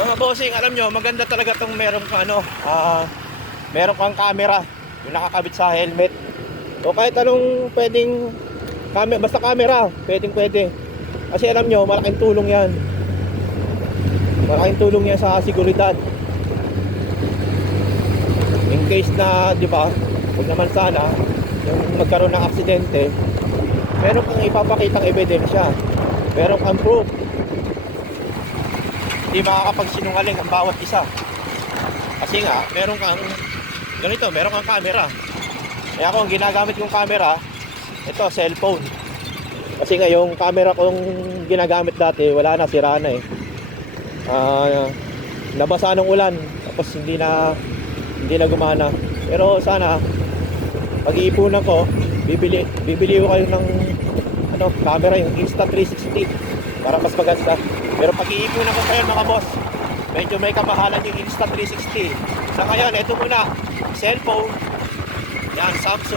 Mga bossing, alam nyo, maganda talaga tong meron kang meron kang camera yung nakakabit sa helmet. O kahit anong pwedeng basta camera, pwede. Kasi alam nyo, malaking tulong yan. Malaking tulong yan sa seguridad. In case na, di ba, huwag naman sana yung magkaroon ng aksidente, meron kang ipapakitang ebidensya, meron kang proof. Hindi makakapagsinungaling ang bawat isa. Kasi nga, meron kang ganito, meron kang camera. Kaya kung ginagamit kong camera, ito, cellphone. Kasi nga yung camera kong ginagamit dati, wala na, sira na eh. Nabasa ng ulan, tapos hindi na gumana. Pero sana pag-iipunan ko, bibili ko kayo ng camera, yung Insta360 para mas maganda. Pero pag-iipunan ko kayo mga boss, medyo may kamahalan yung Insta360. Sa ngayon, ito muna, cellphone. Yan, Samsung.